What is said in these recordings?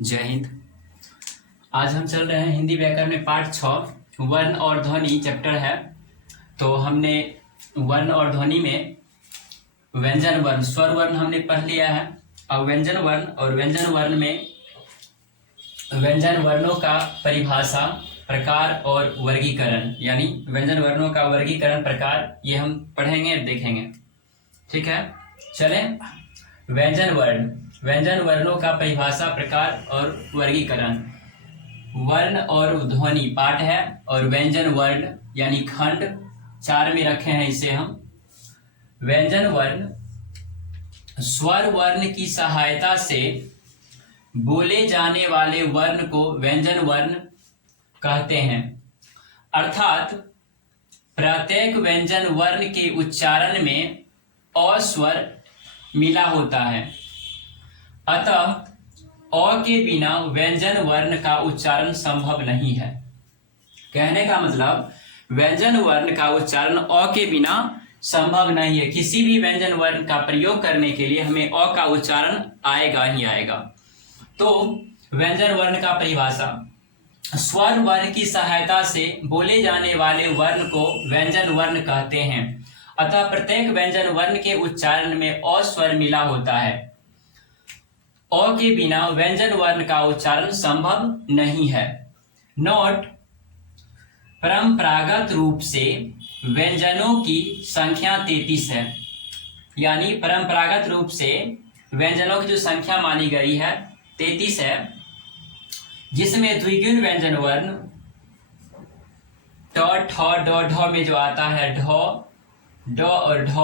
जय हिंद। आज हम चल रहे हैं हिंदी व्याकरण में पाठ 6 वर्ण और ध्वनि चैप्टर है। तो हमने वर्ण और ध्वनि में व्यंजन वर्ण स्वर वर्ण हमने पढ़ लिया है। अब व्यंजन वर्ण और व्यंजन वर्ण में व्यंजन वर्णों का परिभाषा, प्रकार और वर्गीकरण, यानी व्यंजन वर्णों का वर्गीकरण, प्रकार, ये हम पढ़ेंगे, देखेंगे। ठीक है, चलें। व्यंजन वर्ण, व्यंजन वर्णों का परिभाषा, प्रकार और वर्गीकरण। वर्ण और ध्वनि पाठ है और व्यंजन वर्ण यानी खंड 4 में रखे हैं इसे हम। व्यंजन वर्ण स्वर वर्ण की सहायता से बोले जाने वाले वर्ण को व्यंजन वर्ण कहते हैं, अर्थात प्रत्येक व्यंजन वर्ण के उच्चारण में अ स्वर मिला होता है। अतः अ के बिना व्यंजन वर्ण का उच्चारण संभव नहीं है। कहने का मतलब व्यंजन वर्ण का उच्चारण अ के बिना संभव नहीं है। किसी भी व्यंजन वर्ण का प्रयोग करने के लिए हमें अ का उच्चारण आएगा ही आएगा। तो व्यंजन वर्ण का परिभाषा, स्वर वर्ण की सहायता से बोले जाने वाले वर्ण को व्यंजन वर्ण कहते हैं, अतः प्रत्येक व्यंजन वर्ण के उच्चारण में अ स्वर मिला होता है। अ के बिना व्यंजन वर्ण का उच्चारण संभव नहीं है। नोट, परंपरागत रूप से व्यंजनों की संख्या 33 है। यानी परंपरागत रूप से व्यंजनों की जो संख्या मानी गई है 33 है, जिसमें द्विगुण व्यंजन वर्ण ट, ठ, ड, ढ में जो आता है ढ, ड और ढ,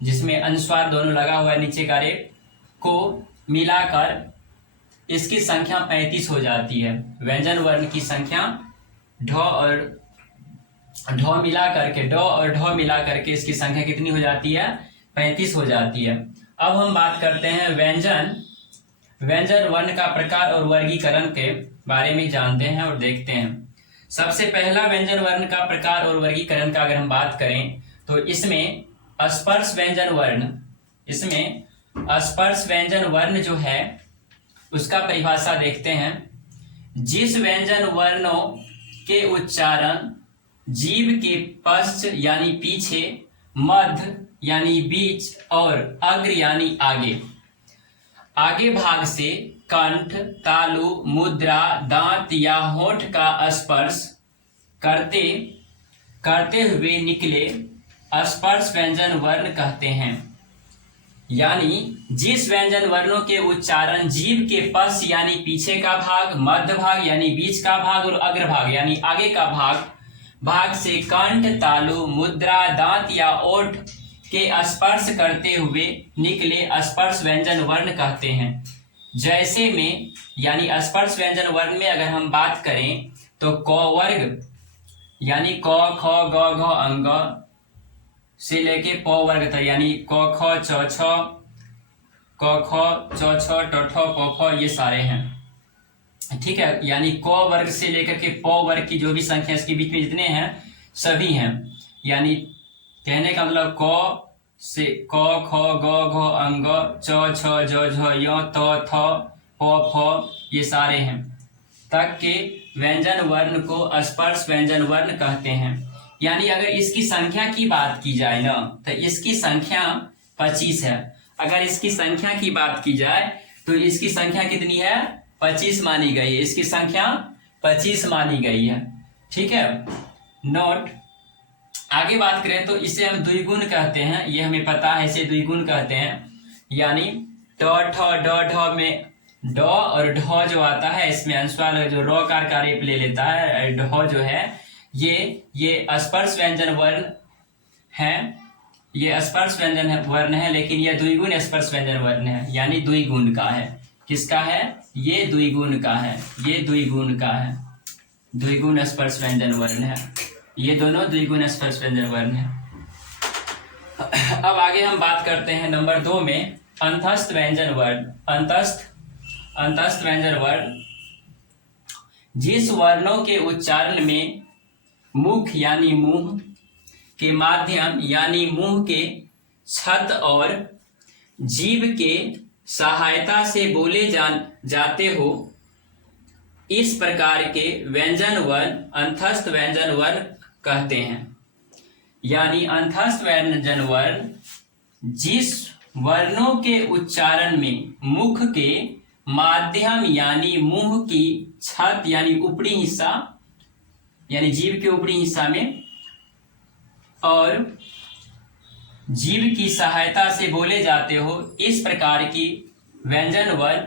जिसमें अनुस्वार दोनों लगा हुआ है नीचे का रे, को मिलाकर इसकी संख्या 35 हो जाती है। व्यंजन वर्ण की संख्या ढ और ढ मिला करके, ड और ढ मिला करके इसकी संख्या कितनी हो जाती है? 35 हो जाती है। अब हम बात करते हैं व्यंजन वर्ण का प्रकार और वर्गीकरण के बारे में जानते हैं और देखते हैं। सबसे पहला व्यंजन वर्ण का प्रकार और वर्गीकरण का अगर हम बात करें तो इसमें स्पर्श व्यंजन वर्ण, इसमें स्पर्श व्यंजन वर्ण जो है उसका परिभाषा देखते हैं। जिस व्यंजन वर्णों के उच्चारण जीभ के पश्च यानी पीछे, मध्य यानी बीच और अग्र यानी आगे भाग से कंठ, तालु, मुद्रा, दांत या होंठ का स्पर्श करते हुए निकले स्पर्श व्यंजन वर्ण कहते हैं। यानी जिस व्यंजन वर्णों के उच्चारण जीभ के पश्च यानी पीछे का भाग, मध्य भाग यानी बीच का भाग और अग्र भाग यानी आगे का भाग से कंठ, तालु, मुद्रा, दांत या ओठ के स्पर्श करते हुए निकले स्पर्श व्यंजन वर्ण कहते हैं। जैसे में यानी स्पर्श व्यंजन वर्ण में अगर हम बात करें तो क वर्ग यानी क, ख, ग, घ, अंग से लेके प वर्ग तक, यानी क, ख, च, छ, क, ख, च, छ, ट, ठ, प, फ, ये सारे हैं। ठीक है, यानी क वर्ग से लेकर के प वर्ग की जो भी संख्या इसके बीच में जितने हैं सभी हैं। यानी कहने का मतलब क से क, ख, ग, घ, अंग, च, छ, ज, झ, य, त, थ, प, फ, ये सारे हैं तक के व्यंजन वर्ण को स्पर्श व्यंजन वर्ण कहते हैं। यानी अगर इसकी संख्या की बात की जाए ना तो इसकी संख्या 25 है। अगर इसकी संख्या की बात की जाए तो इसकी संख्या कितनी है? 25 मानी गई है। इसकी संख्या 25 मानी गई है। ठीक है, नोट। आगे बात करें तो इसे हम द्विगुण कहते हैं, ये हमें पता है, इसे द्विगुण कहते हैं। यानी ट, ठ, ड, ढ में ड और ढ जो आता है इसमें अनुस्वार जो र कार का रेप ले लेता है। ढ जो है ये स्पर्श व्यंजन वर्ण है, ये स्पर्श व्यंजन वर्ण है, लेकिन यह द्विगुण स्पर्श व्यंजन वर्ण है, यानी द्विगुण का है। किसका है? ये द्विगुण का है, ये द्विगुण का है, द्विगुण स्पर्श व्यंजन वर्ण है। ये दोनों द्विगुण स्पर्श व्यंजन वर्ण है। अब आगे हम बात करते हैं नंबर 2 में अंतस्थ व्यंजन वर्ण। अंतस्थ व्यंजन वर्ण जिस वर्णों के उच्चारण में मुख यानी मुंह के माध्यम यानी मुंह के छत और जीभ के सहायता से बोले जाते हो, इस प्रकार के व्यंजन वर्ण अंतस्थ व्यंजन वर्ण कहते हैं। यानी अंतस्थ व्यंजन वर्ण जिस वर्णों के उच्चारण में मुख के माध्यम यानी मुंह की छत यानी ऊपरी हिस्सा यानी जीभ के ऊपरी हिस्सा में और जीभ की सहायता से बोले जाते हो, इस प्रकार की व्यंजन वर्ण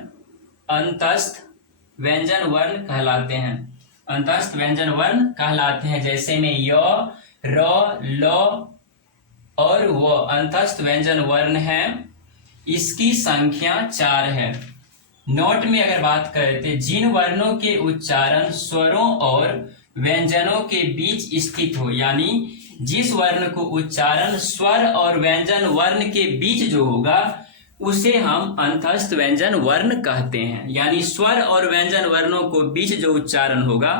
अंतस्थ व्यंजन वर्ण कहलाते हैं। अंतस्थ व्यंजन वर्ण कहलाते हैं। जैसे में य, र, ल और व अंतस्थ व्यंजन वर्ण है। इसकी संख्या 4 है। नोट में अगर बात करें तो जिन वर्णों के उच्चारण स्वरों और व्यंजनों के बीच स्थित हो, यानी जिस वर्ण को उच्चारण स्वर और व्यंजन वर्ण के बीच जो होगा उसे हम अंतस्थ व्यंजन वर्ण कहते हैं। यानी स्वर और व्यंजन वर्णों को बीच जो उच्चारण होगा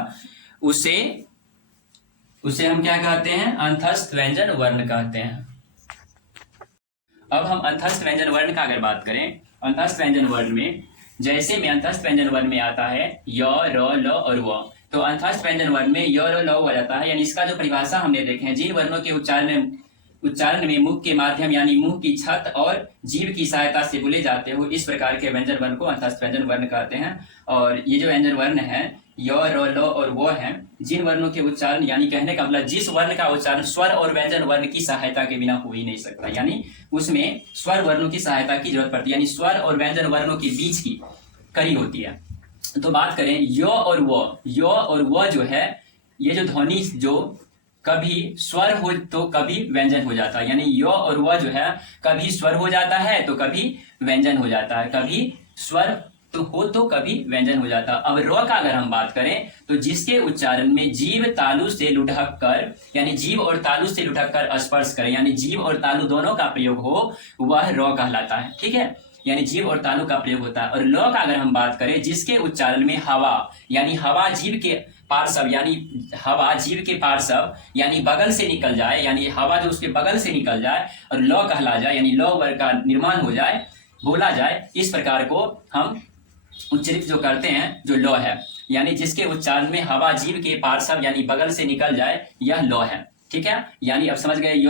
उसे हम क्या कहते हैं? अंतस्थ व्यंजन वर्ण कहते हैं। अब हम अंतस्थ व्यंजन वर्ण का अगर बात करें, अंतस्थ व्यंजन वर्ण में जैसे में अंतस्थ व्यंजन वर्ण में आता है य, र, ल और व, तो अंतस्थ व्यंजन वर्ण में य, र, ल हो जाता है। यानी इसका जो परिभाषा हमने देखे हैं, जिन वर्णों के उच्चारण में मुख के माध्यम यानी मुंह की छत और जीभ की सहायता से बोले जाते हो, इस प्रकार के व्यंजन वर्ण को अंतस्थ व्यंजन वर्ण कहते हैं। और ये जो व्यंजन वर्ण है य, र, ल और व हैं, जिन वर्णों के उच्चारण यानी कहने का मतलब जिस वर्ण का उच्चारण स्वर और व्यंजन वर्ण की सहायता के बिना हो ही नहीं सकता, यानी उसमें स्वर वर्णों की सहायता की जरूरत पड़ती है, यानी स्वर और व्यंजन वर्णों के बीच की कड़ी होती है। तो बात करें य और व जो है, ये जो ध्वनि जो कभी स्वर हो तो कभी व्यंजन हो जाता है। यानी य और व जो है कभी स्वर हो जाता है तो कभी व्यंजन हो जाता है, कभी स्वर तो कभी व्यंजन हो जाता है। अब र का अगर हम बात करें तो जिसके उच्चारण में जीभ तालु से लुढ़क कर यानी जीभ और तालु से लुढ़क कर स्पर्श करे, यानी जीभ और तालु दोनों का प्रयोग हो, वह र कहलाता है। ठीक है, यानी जीभ और तालु का प्रयोग होता है। और ल का अगर हम बात करें, जिसके उच्चारण में हवा यानी हवा जीभ के पार्श्व यानी हवा जीभ के पार्श्व यानी बगल से निकल जाए, यानी हवा जो उसके बगल से निकल जाए और ल कहला जाए, यानी ल वर्ग का निर्माण हो जाए, बोला जाए, इस प्रकार को हम उच्चरित जो करते हैं जो ल है। यानी जिसके उच्चारण में हवा जीभ के पार्श्व यानी बगल से निकल जाए, यह ल है। ठीक है, यानी अब समझ गए य,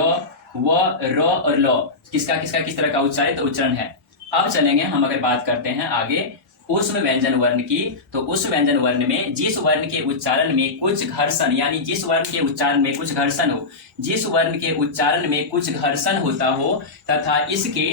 व, र और ल किसका किस तरह का उच्चारित उच्चारण है। अब चलेंगे हम अगर बात करते हैं आगे ऊष्म व्यंजन वर्ण की, तो उस व्यंजन वर्ण में जिस वर्ण के उच्चारण में कुछ घर्षण यानी जिस वर्ण के उच्चारण में कुछ घर्षण हो, जिस वर्ण के उच्चारण में कुछ घर्षण होता हो तथा इसके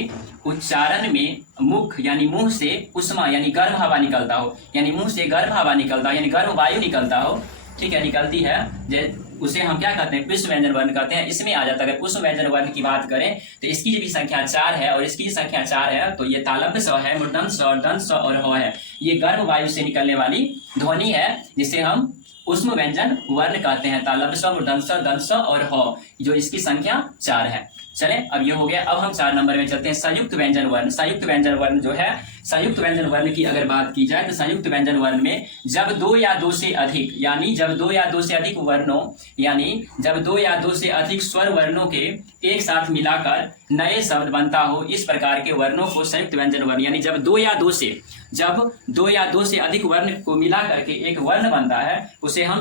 उच्चारण में मुख यानी मुंह से उष्मा यानी गर्म हवा निकलता हो, यानी मुंह से गर्म हवा निकलता हो यानी गर्म वायु निकलता हो, ठीक है, निकलती है, उसे हम क्या कहते हैं? पुष्प व्यंजन वर्ण कहते हैं। इसमें आ जाता है। अगर पुष्प व्यंजन वर्ण की बात करें तो इसकी भी संख्या 4 है और इसकी संख्या 4 है, तो ये तालव्य स है, मूर्धन्य स, दंत स और ह है। ये गर्भ वायु से निकलने वाली ध्वनि है जिसे हम उष्म व्यंजन वर्ण कहते हैं। तालव्य स, मूर्धन्य स, दंत स और ह, जो इसकी संख्या 4 है। चले, अब ये हो गया। अब हम 4 नंबर में चलते हैं, संयुक्त व्यंजन वर्ण। संयुक्त व्यंजन वर्ण जो है, संयुक्त व्यंजन वर्ण की अगर बात की जाए तो संयुक्त व्यंजन वर्ण में जब 2 या 2 से अधिक यानी जब 2 या 2 से अधिक वर्णों यानी जब 2 या 2 से अधिक स्वर वर्णों के एक साथ मिलाकर नए शब्द बनता हो, इस प्रकार के वर्णों को संयुक्त व्यंजन वर्ण, यानी जब 2 या 2 से अधिक वर्ण को मिला करके एक वर्ण बनता है, उसे हम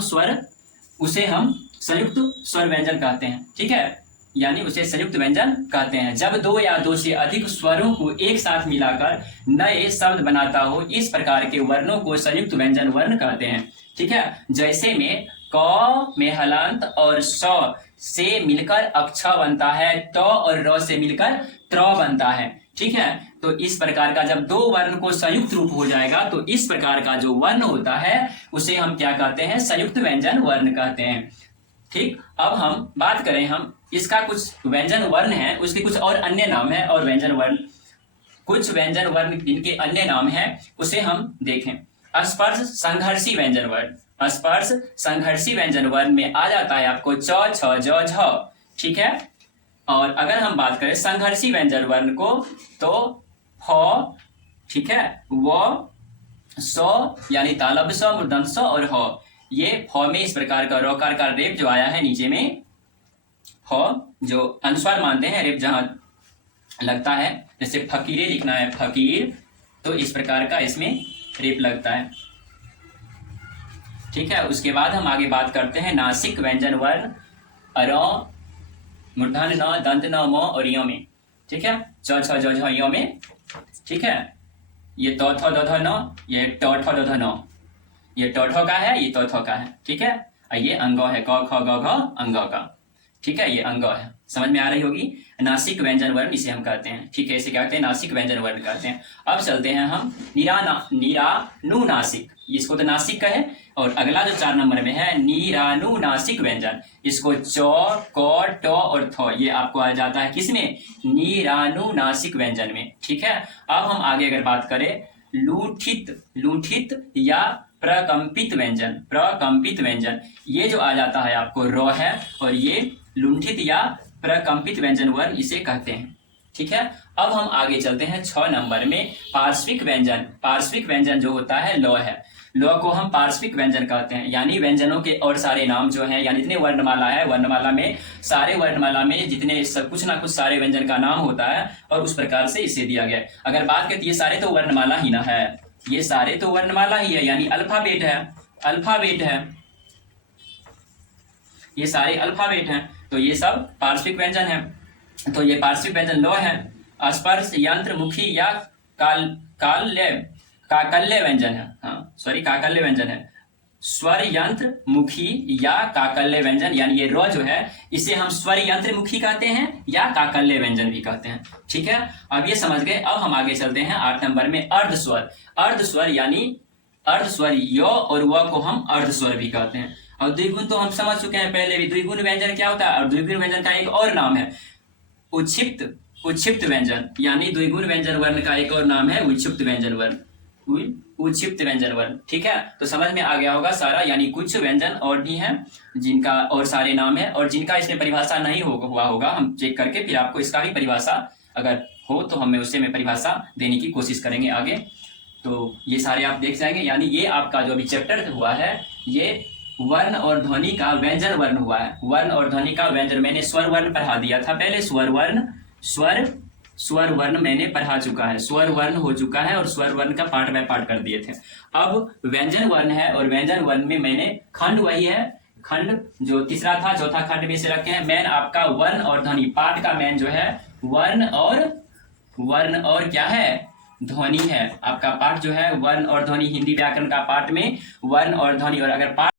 संयुक्त स्वर व्यंजन कहते हैं। ठीक है, यानी उसे संयुक्त व्यंजन कहते हैं। जब 2 या 2 से अधिक स्वरों को एक साथ मिलाकर नए शब्द बनाता हो, इस प्रकार के वर्णों को संयुक्त व्यंजन वर्ण कहते हैं। ठीक है, जैसे में क में हलंत और स से मिलकर अक्ष बनता है, त और र से मिलकर त्र बनता है। ठीक है, तो इस प्रकार का जब 2 वर्ण को संयुक्त रूप हो जाएगा तो इस प्रकार का जो वर्ण होता है उसे हम क्या कहते हैं? संयुक्त व्यंजन वर्ण कहते हैं। ठीक, अब हम बात करें, हम इसका कुछ व्यंजन वर्ण है, उसके कुछ और अन्य नाम है और व्यंजन वर्ण, कुछ व्यंजन वर्ण इनके अन्य नाम है, उसे हम देखें। स्पर्श संघर्षी व्यंजन वर्ण। स्पर्श संघर्षी व्यंजन वर्ण में आ जाता है आपको च, छ, ज, झ। ठीक है, और अगर हम बात करें संघर्षी व्यंजन वर्ण को तो ह, ठीक है, व, स यानी तालव्य स, मूर्धन्य स और ह। ये फ में इस प्रकार का रकार का रेप जो आया है नीचे में, ह जो अनुस्वार मानते हैं, रेप जहां लगता है, जैसे फकीरे लिखना है, फकीर, तो इस प्रकार का इसमें रेप लगता है। ठीक है, उसके बाद हम आगे बात करते हैं नासिक व्यंजन वर्ण अ, मूर्धन न, दंत न, म और य में। ठीक है, च छ ज झ य में। ठीक है, ये त थ द ध न, ये ट ठ द ध न, ये ट ठ का है, ये त थ का है। ठीक है, और ये अंग है, क ख ग घ अंग का। ठीक है, ये अंग है, समझ में आ रही होगी। नासिक व्यंजन वर्ण इसे हम कहते हैं। ठीक है, इसे क्या कहते हैं, नासिक व्यंजन वर्ण कहते हैं। अब चलते हैं हम निरानुनासिक, इसको तो नासिक का है। और अगला जो 4 नंबर में है निरानुनासिक व्यंजन, इसको च, क, ट और थ, ये आपको आ जाता है किसमें, निरानुनासिक व्यंजन में। ठीक है, अब हम आगे अगर बात करें लूठित या प्रकंपित व्यंजन, प्रकंपित व्यंजन, ये जो आ जाता है आपको र है, और ये लुंठित या प्रकंपित व्यंजन वर्ण इसे कहते हैं। ठीक है, अब हम आगे चलते हैं 6 नंबर में पार्श्विक व्यंजन। पार्श्विक व्यंजन जो होता है ल है, ल को हम पार्श्विक व्यंजन कहते हैं, यानी व्यंजनों के और सारे नाम जो हैं, यानी जितने वर्णमाला है, वर्णमाला में सारे वर्णमाला में जितने सब कुछ ना कुछ सारे व्यंजन का नाम होता है, और उस प्रकार से इसे दिया गया है। अगर बात करते ये सारे तो वर्णमाला ही ना है, ये सारे तो वर्णमाला ही है, यानी अल्फाबेट है, अल्फाबेट है, ये सारे अल्फाबेट हैं, तो ये सब पार्श्विक व्यंजन है। तो ये पार्श्विक व्यंजन ल है। स्पर्श यंत्र मुखी या काकल्य व्यंजन है, हाँ सॉरी काकल्य व्यंजन है। स्वर यंत्र मुखी या काकल्य व्यंजन, यानी ये र जो है इसे हम स्वर यंत्र मुखी कहते हैं या काकल्य व्यंजन भी कहते हैं। ठीक है, अब ये समझ गए। अब हम आगे चलते हैं 8 नंबर में अर्धस्वर। अर्धस्वर यानी अर्धस्वर य और व को हम अर्धस्वर भी कहते हैं। और द्विगुण तो हम समझ चुके हैं पहले भी, द्विगुण व्यंजन क्या होता है, और द्विगुण व्यंजन का एक और नाम है उच्छिप्त व्यंजन, यानी द्विगुण व्यंजन वर्ण का एक और नाम है उच्छिप्त व्यंजन वर्ण, उच्छिप्त व्यंजन वर्ण। ठीक है, तो समझ में आ गया होगा सारा, यानी कुछ व्यंजन और भी हैं जिनका और सारे नाम है, और जिनका इसमें परिभाषा नहीं हुआ होगा हम चेक करके फिर आपको इसका भी परिभाषा अगर हो तो हमें उससे में परिभाषा देने की कोशिश करेंगे आगे। तो ये सारे आप देख जाएंगे, यानी ये आपका जो अभी चैप्टर हुआ है ये वर्ण और ध्वनि का व्यंजन वर्ण हुआ है। वर्ण और ध्वनि का व्यंजन मैंने स्वर वर्ण पढ़ा दिया था पहले, स्वर वर्ण मैंने पढ़ा चुका है, स्वर वर्ण हो चुका है, और स्वर वर्ण का पार्ट बाय पार्ट कर दिए थे। अब व्यंजन वर्ण है, और व्यंजन वर्ण में मैंने खंड वही है, खंड जो तीसरा था चौथा खंड में से रखे हैं। मेन आपका वर्ण और ध्वनि पार्ट का मेन जो है वर्ण और क्या है, ध्वनि है। आपका पार्ट जो है वर्ण और ध्वनि, हिंदी व्याकरण का पार्ट में वर्ण और ध्वनि, और अगर पार्ट